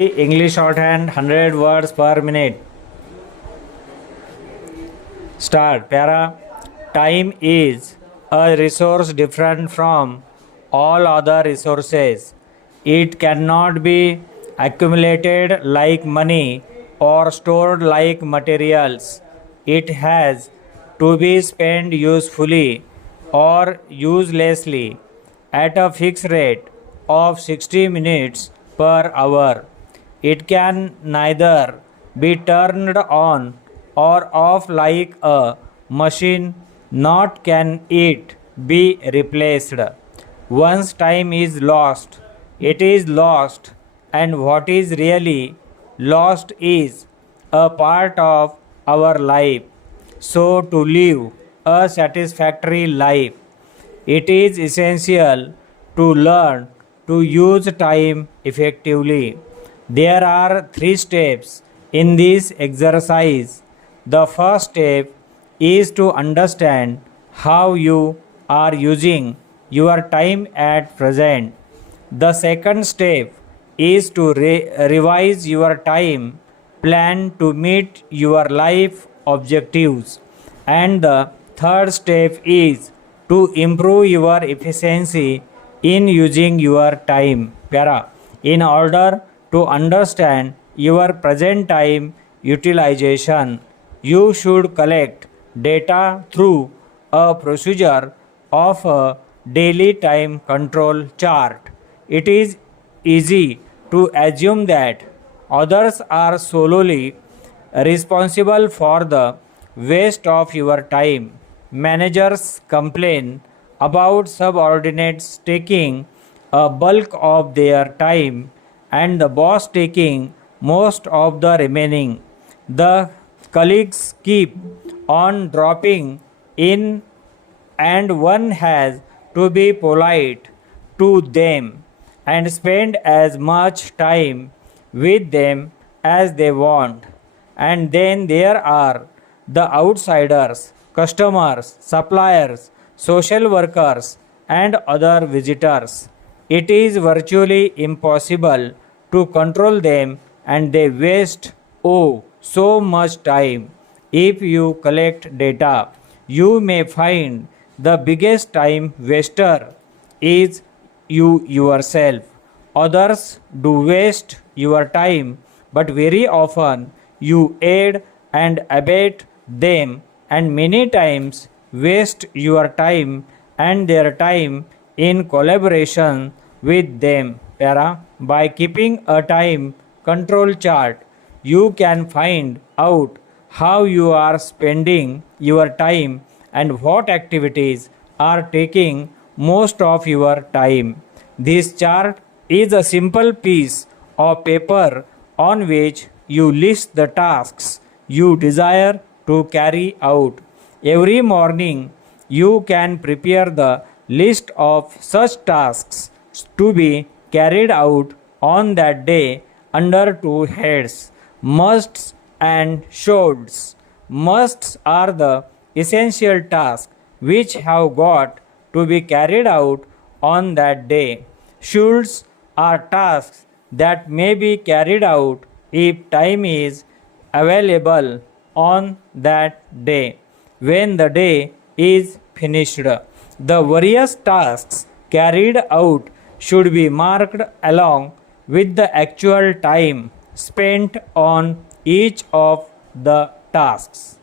English shorthand 100 words per minute. Start. Para. Time is a resource different from all other resources. It cannot be accumulated like money or stored like materials. It has to be spent usefully or uselessly at a fixed rate of 60 minutes per hour. It can neither be turned on or off like a machine, not can it be replaced. Once time is lost, it is lost, and what is really lost is a part of our life. So, to live a satisfactory life, it is essential to learn to use time effectively. There are three steps in this exercise. The first step is to understand how you are using your time at present. The second step is to revise your time plan to meet your life objectives. And the third step is to improve your efficiency in using your time. Para. In order to understand your present time utilization, you should collect data through a procedure of a daily time control chart. It is easy to assume that others are solely responsible for the waste of your time. Managers complain about subordinates taking a bulk of their time and the boss taking most of the remaining. The colleagues keep on dropping in, and one has to be polite to them and spend as much time with them as they want. And then there are the outsiders, customers, suppliers, social workers, and other visitors. It is virtually impossible to control them, and they waste so much time. If you collect data, you may find the biggest time waster is you yourself. Others do waste your time, but very often you aid and abet them, and many times waste your time and their time in collaboration with them. Para. By keeping a time control chart, you can find out how you are spending your time and what activities are taking most of your time. This chart is a simple piece of paper on which you list the tasks you desire to carry out. Every morning, you can prepare the list of such tasks to be carried out on that day under two heads: musts and shoulds. Musts are the essential tasks which have got to be carried out on that day. Shoulds are tasks that may be carried out if time is available on that day. When the day is finished, the various tasks carried out should be marked along with the actual time spent on each of the tasks.